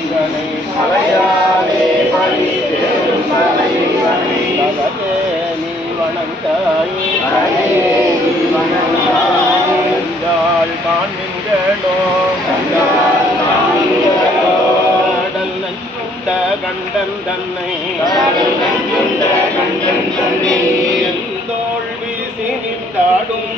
மலைகனை மலையாலே பணி பெருமலை தலகே நீ வணங்காயே கண்டாள் காண்மின்களோ கடல் நஞ்சுண்ட கண்டன் தன்னை எந்தோள் வீசி நின்றாடும்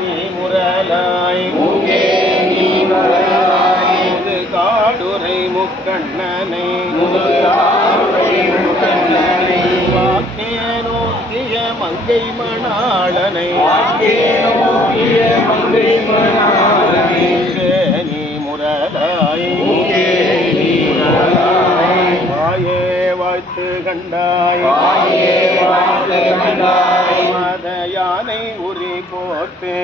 நீ முரலாய் முது காடுரை முக்கண்ணனை வாக்கேனோக்கிய மங்கை மணாளனை. நீ வாழ்த்து கண்டாய். மத யானை உரி போட்டு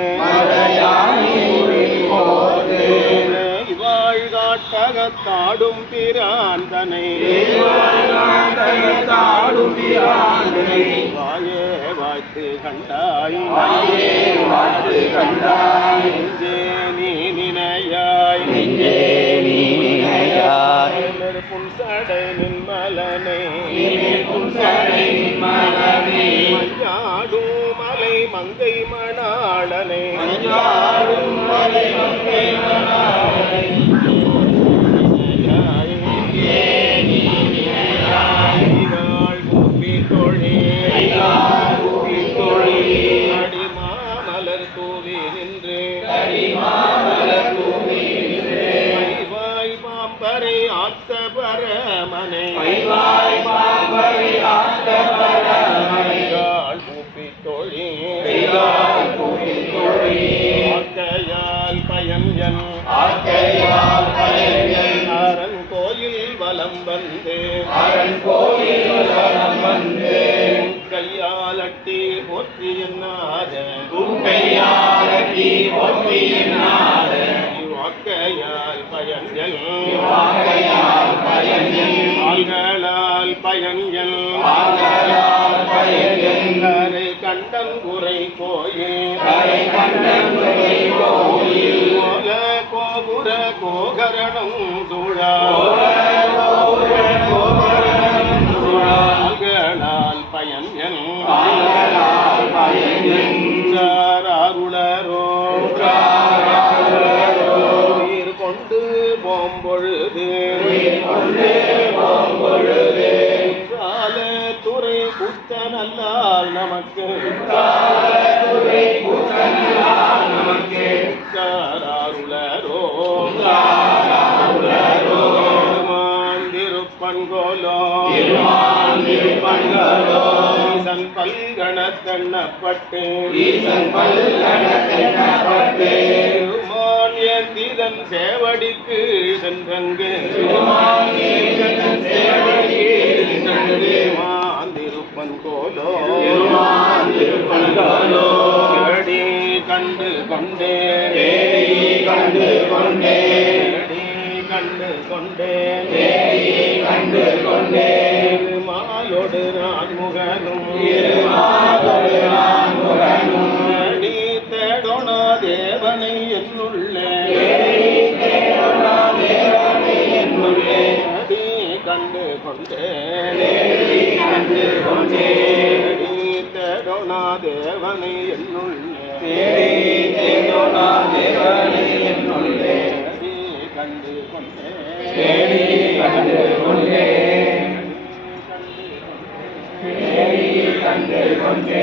வாழ்காட்டகத்தாடும் பிரான் தனை வாயே வாழ்த்து கண்டாய். நெஞ்சே நீ நினையாய். புன்சடை நின்மலனை மஞ்சாடும் மலை மங்கை மணாளனை. கைகால் கூப்பி தொழி அடிமாமலர் பாம்பரை ஆத்த பரமனை பயன் என் அரண் கோயில் வலம் வந்து. கையால் கையாலட்டி போற்றி என்னாத வாக்கையால் பயன்கள். என் ஆள்களால் பயன் என் கரை கண்டன் குறை கோயில். கோர கோகரணம் சூழா. பயன் என். சாராருளரோ உயிர் கொண்டு போம்பொழுது. கால துறை புத்த நல்லால் நமக்கு. திருப்பன்கோலோ ஈசன் பல்கணத்தண்ணப்பட்டு திருமான் ஏந்திதன் சேவடிக்கு சென்றங்கு மாந்திருப்பன் கோலோ கேடி கண்டு கொண்டே கண்டு கொண்டே கண்டு கொண்டே கண்டு கொண்டே மாலோடு நீ தேடோனா தேவனை என்னுள்ளே. நீ கண்டு கொண்டே நீ தேடோனா தேவனை என்னுள்ளே கண்டு கொண்டே தேடி கண்டு கொண்டே